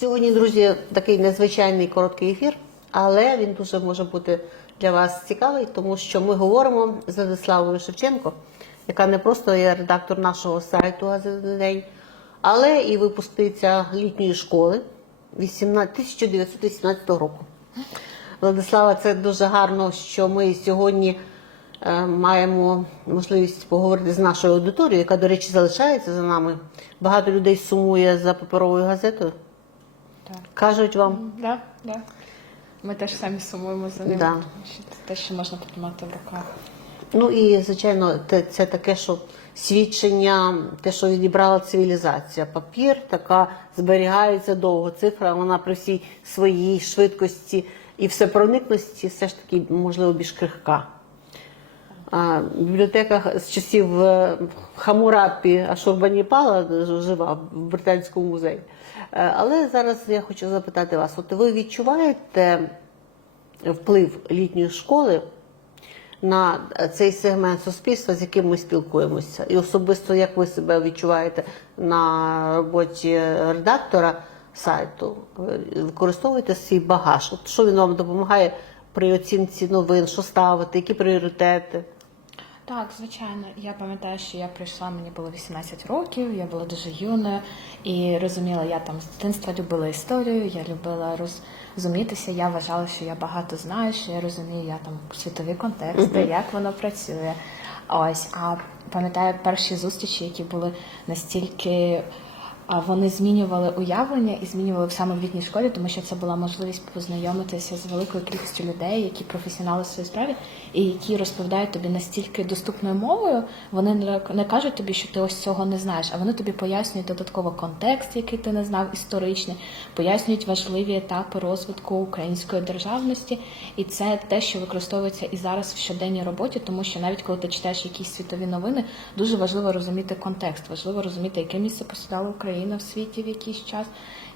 Сьогодні, друзі, такий незвичайний короткий ефір, але він дуже може бути для вас цікавий, тому що ми говоримо з Владиславою Шевченко, яка не просто є редактор нашого сайту «Газетний день», але і випускниця літньої школи 18 1918 року. Владислава, це дуже гарно, що ми сьогодні е, маємо можливість поговорити з нашою аудиторією, яка, до речі, залишається за нами. Багато людей сумує за паперовою газетою. Так. Кажуть вам, Да, да. Ми теж самі сумуємо за ним, Да. тому що це те, що можна потримати в руках. ну і звичайно, те- це таке, що свідчення, те, що відібрала цивілізація. Папір така зберігається довго. Цифра, вона при всій своїй швидкості і всепроникності все ж таки, можливо, більш крихка. А, в бібліотеках з часів е, Хамурапі Ашурбаніпала жива в Британському музеї. Е, Але зараз я хочу запитати вас: от ви відчуваєте вплив літньої школи на цей сегмент суспільства, з яким ми спілкуємося? І особисто як ви себе відчуваєте на роботі редактора сайту? Використовуєте свій багаж? От що він вам допомагає при оцінці новин, що ставити, які пріоритети? Так, звичайно. Я пам'ятаю, що я прийшла, мені було 18 років, я була дуже юною і розуміла, я там з дитинства любила історію, я любила розумітися. Я вважала, що я багато знаю, що я розумію, я там світові контексти, як воно працює. Ось, а пам'ятаю перші зустрічі, які були настільки. А вони змінювали уявлення і змінювали саме в літній школі, тому що це була можливість познайомитися з великою кількістю людей, які професіонали в своїй справі, і які розповідають тобі настільки доступною мовою. Вони не- кажуть тобі, що ти ось цього не знаєш, а вони тобі пояснюють додатково контекст, який ти не знав, історичний, пояснюють важливі етапи розвитку української державності, і це те, що використовується і зараз в щоденній роботі, тому що навіть коли ти читаєш якісь світові новини, дуже важливо розуміти контекст, важливо розуміти, яке місце посідала Україна в світі в якийсь час,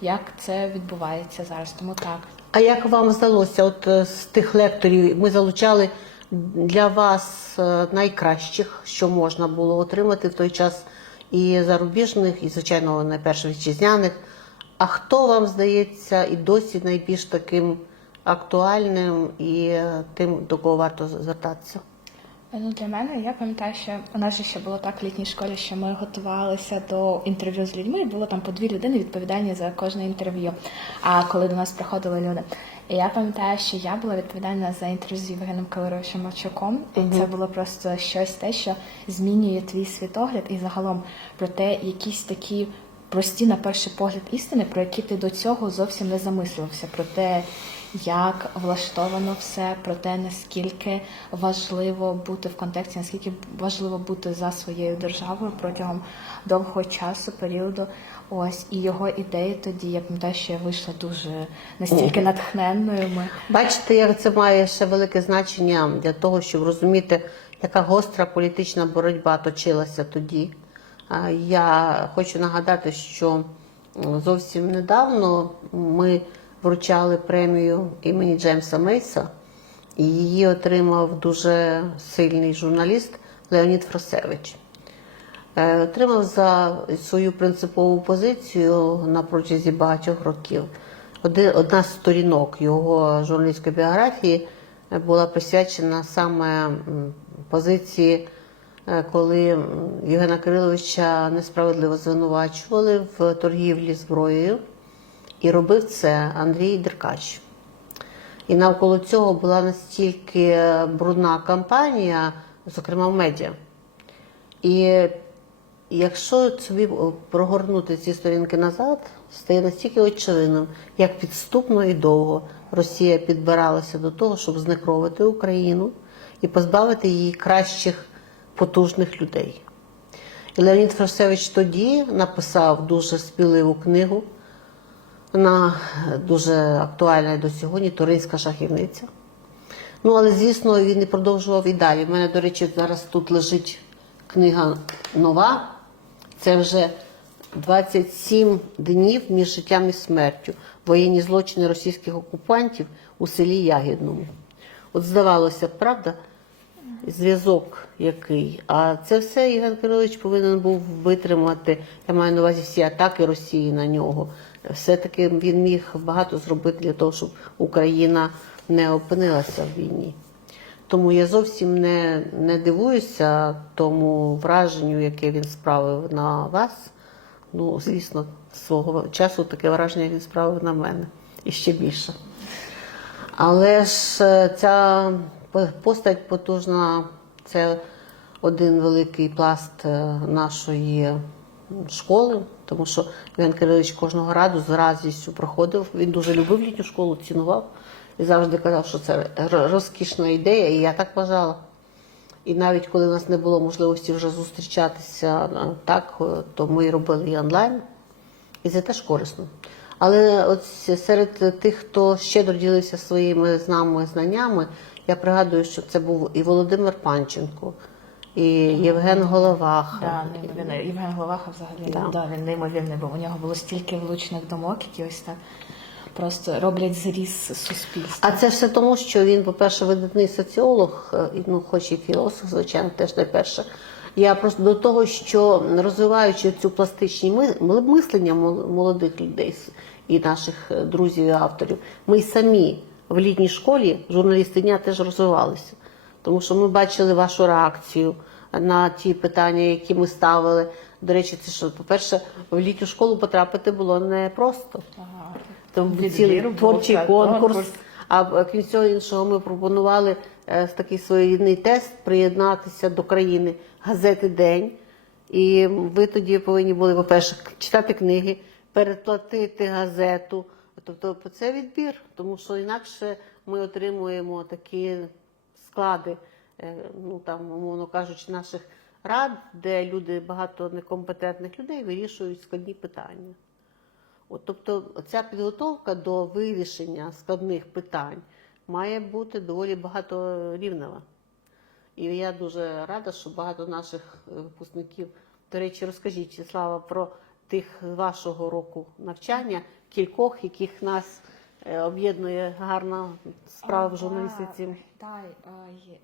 як це відбувається зараз. Тому так. А як вам здалося, от е, з тих лекторів ми залучали для вас е, найкращих, що можна було отримати в той час і зарубіжних, і, звичайно, найперше вітчизняних. А хто вам здається і досі найбільш таким актуальним і е, тим, до кого варто звертатися? Ну, для мене я пам'ятаю, що у нас же ще було так в літній школі, що ми готувалися до інтерв'ю з людьми, і було там по дві людини відповідальні за кожне інтерв'ю. А коли до нас приходили люди, і я пам'ятаю, що я була відповідальна за інтерв'ю з Євгеном Калеровичем Мовчуком, і це було просто щось те, що змінює твій світогляд, і загалом про те, якісь такі. Прості на перший погляд істини, про які ти до цього зовсім не замислювався, про те, як влаштовано все, про те, наскільки важливо бути в контексті, наскільки важливо бути за своєю державою протягом довгого часу, періоду. Ось і його ідеї тоді, я пам'ятаю, що я вийшла дуже настільки натхненною. Ми Бачите, як це має ще велике значення для того, щоб розуміти, яка гостра політична боротьба точилася тоді. Я хочу нагадати, що зовсім недавно ми вручали премію імені Джеймса Мейса, і її отримав дуже сильний журналіст Леонід Фросевич. Е, Отримав за свою принципову позицію на протязі багатьох років. Оди- Одна з сторінок його журналістської біографії е, була присвячена саме позиції, е, коли Євгена Кириловича несправедливо звинувачували в торгівлі зброєю, і робив це Андрій Деркач. І навколо цього була настільки брудна кампанія, зокрема в медіа. І якщо собі прогорнути ці сторінки назад, стає настільки очевидним, як підступно і довго Росія підбиралася до того, щоб знекровити Україну і позбавити її кращих потужних людей. І Леонід Фросевич тоді написав дуже спіливу книгу. Вона дуже актуальна до сьогодні Туринська шахівниця. Ну, але, звісно, він і продовжував і далі. У мене, до речі, зараз тут лежить книга нова. Це вже 27 днів між життям і смертю. Воєнні злочини російських окупантів у селі Ягідному. От здавалося правда, зв'язок який. А це все Євген Кирилович повинен був витримати. Я маю на увазі всі атаки Росії на нього. все-таки він міг багато зробити для того, щоб Україна не опинилася в війні. Тому я зовсім не, не дивуюся тому враженню, яке він справив на вас. Ну, звісно, свого часу таке враження він справив на мене і ще більше. Але ж е, ця постать потужна, це один великий пласт е, нашої школи, тому що Іван Кирилович кожного разу з радістю проходив. Він дуже любив літню школу, цінував і завжди казав, що це розкішна ідея, і я так вважала. І навіть коли у нас не було можливості вже зустрічатися е, так, е, то ми робили і онлайн, і це теж корисно. Але от серед тих, хто щедро ділився своїми з нами знаннями, я пригадую, що це був і Володимир Панченко, і Євген Головаха. Да. Євген Головаха взагалі Да. да. він неймовірний був. У нього було стільки влучних думок, які ось так просто роблять зріз суспільства. А це все тому, що він, по-перше, видатний соціолог, е, ну, хоч і філософ, звичайно, теж найперше. Я просто до того, що розвиваючи цю пластичні ми- ми- мислення молодих людей і наших е, друзів і авторів, ми самі в літній школі, журналісти дня, теж розвивалися. Тому що ми бачили вашу реакцію на ті питання, які ми ставили. До речі, це що, по-перше, в літню школу потрапити було непросто. Ага. Відбір цілий творчий конкурс. конкурс. А крім всього іншого, ми пропонували е, такий своєрідний тест приєднатися до країни газети День. І ви тоді повинні були, по-перше, читати книги, передплатити газету. Тобто це відбір, тому що інакше ми отримуємо такі склади, е, ну там, умовно кажучи, наших рад, де люди, багато некомпетентних людей вирішують складні питання. От, тобто ця підготовка до вирішення складних питань має бути доволі багаторівнева. І я дуже рада, що багато наших е, випускників, до речі, розкажіть, Слава, про тих вашого року навчання, кількох, яких нас е, об'єднує гарна справа в журналістиці. Так,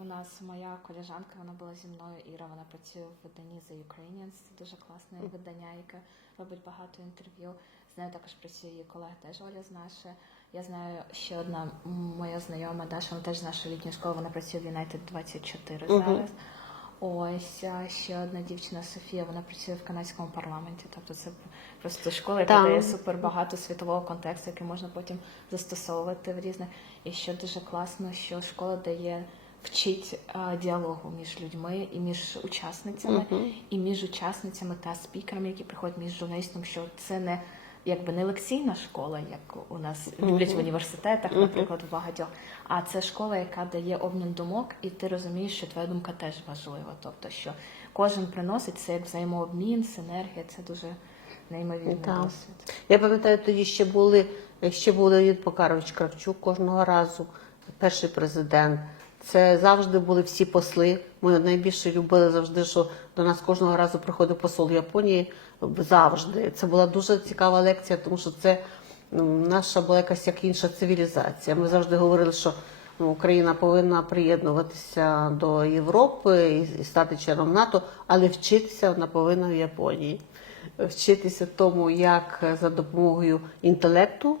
у нас моя колежанка, вона була зі мною, Іра, вона працює в виданні The Ukrainians, це дуже класне видання, яке робить багато інтерв'ю. З нею також працює її колега теж Оля з нашої. Я знаю ще одна моя знайома Даша, вона теж з нашої літньої школи, вона працює в United 24 Мгм. зараз. Ось а ще одна дівчина Софія, вона працює в канадському парламенті. Тобто це просто школа, яка дає супер багато світового контексту, який можна потім застосовувати в різних. І що дуже класно, що школа дає вчить а, діалогу між людьми і між учасницями, Мгм. і між учасницями та спікерами, які приходять між журналістом, що це не якби не лекційна школа, як у нас люблять в університетах, наприклад, в багатьох. А це школа, яка дає обмін думок, і ти розумієш, що твоя думка теж важлива. Тобто, що кожен приносить це як взаємообмін, синергія, це дуже неймовірний Так. досвід. Я пам'ятаю, тоді ще були ще був Леонід Покарович Кравчук кожного разу, перший президент. Це завжди були всі посли. Ми найбільше любили завжди, що до нас кожного разу приходив посол Японії. Завжди. Це була дуже цікава лекція, тому що це наша була якась як інша цивілізація. Ми завжди говорили, що ну, Україна повинна приєднуватися до Європи і, і стати членом НАТО, але вчитися вона повинна в Японії. Вчитися тому, як за допомогою інтелекту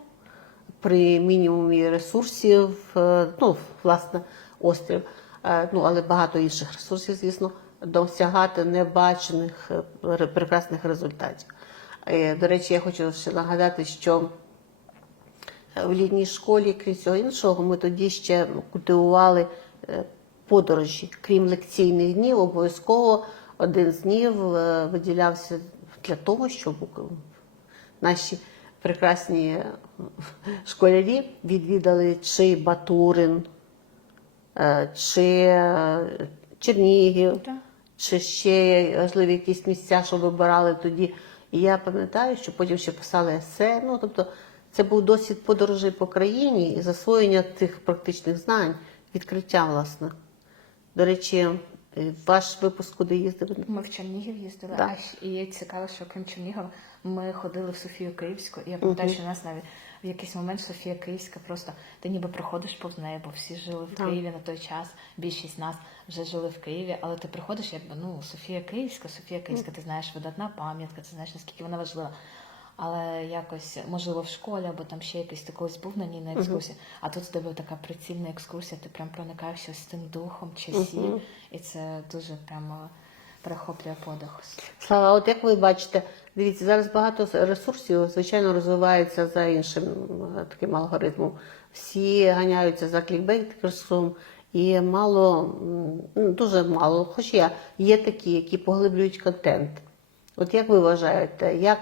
при мінімумі ресурсів, е, ну, власне, острів, е, ну, але багато інших ресурсів, звісно, досягати небачених е, прекрасних результатів. Е, До речі, я хочу ще нагадати, що в літній школі, крім всього іншого, ми тоді ще культивували подорожі. Крім лекційних днів, обов'язково один з днів виділявся для того, щоб наші прекрасні школярі відвідали чи Батурин, чи е, Чернігів, Так. чи ще важливі якісь місця, що вибирали тоді. І я пам'ятаю, що потім ще писали есе. Ну, тобто, це був досвід подорожей по країні і засвоєння тих практичних знань, відкриття, власне. До речі, е, ваш випуск куди їздив? Ми в Чернігів їздили, Да. а і цікаво, що крім Чернігова ми ходили в Софію Київську, і я пам'ятаю, що нас навіть в якийсь момент Софія Київська просто ти ніби проходиш повз неї, бо всі жили в Так. Києві на той час. Більшість нас вже жили в Києві, але ти приходиш, якби ну Софія Київська, Софія Київська, ти знаєш видатна пам'ятка, ти знаєш наскільки вона важлива. але якось можливо в школі або там ще якийсь ти колись був на ній на екскурсії. А тут з тебе така прицільна екскурсія, ти прям проникаєшся з тим духом часів, і це дуже прямо перехоплює подих. Слава, от як ви бачите, дивіться, зараз багато ресурсів, звичайно, розвивається за іншим е, таким алгоритмом. Всі ганяються за клікбейт-ресурсом, і мало, ну, дуже мало, хоч я, є такі, які поглиблюють контент. От як ви вважаєте, як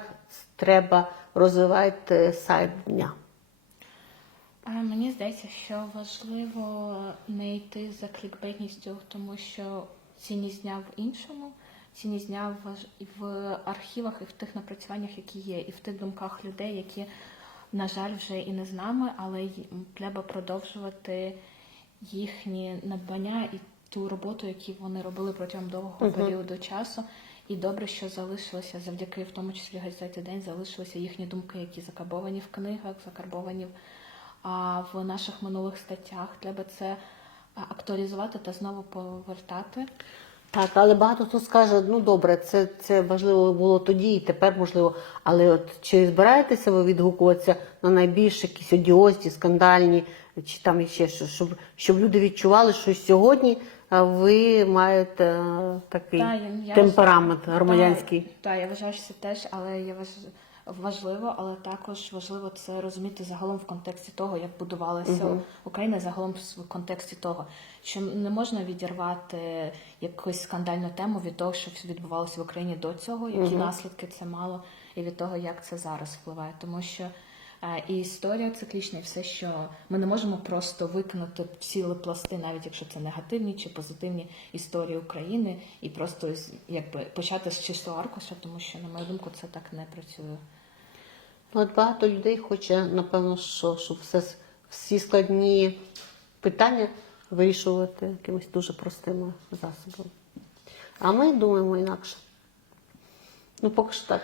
треба розвивати сайт дня? Мені здається, що важливо не йти за клікбейтністю, тому що цінність дня в іншому, цінність дня в, в архівах і в тих напрацюваннях, які є, і в тих думках людей, які, на жаль, вже і не з нами, але треба продовжувати їхні надбання і ту роботу, яку вони робили протягом довгого періоду часу. І добре, що залишилося завдяки, в тому числі газеті День, залишилися їхні думки, які закарбовані в книгах, закарбовані в а в наших минулих статтях. Треба це актуалізувати та знову повертати. Так, але багато хто скаже, ну добре, це, це важливо було тоді і тепер можливо. Але от чи збираєтеся ви відгукуватися на найбільш якісь одіозні, скандальні, чи там ще що, щоб, щоб люди відчували, що сьогодні ви маєте е, такий Та, я- я темперамент громадянський? Так, та, я вважаю, що це теж, але я вваж... важливо, але також важливо це розуміти загалом в контексті того, як будувалася Україна, загалом в контексті того, що не можна відірвати якусь скандальну тему від того, що відбувалося в Україні до цього, які наслідки це мало, і від того, як це зараз впливає, тому що. І історія циклічна, і все, що ми не можемо просто викинути цілі пласти, навіть якщо це негативні чи позитивні історії України, і просто якби почати з чистого аркуша, тому що, на мою думку, це так не працює. Ну, От багато людей хоче, напевно, що, щоб все, всі складні питання вирішувати якимись дуже простими засобами. А ми думаємо інакше. Ну, поки що так.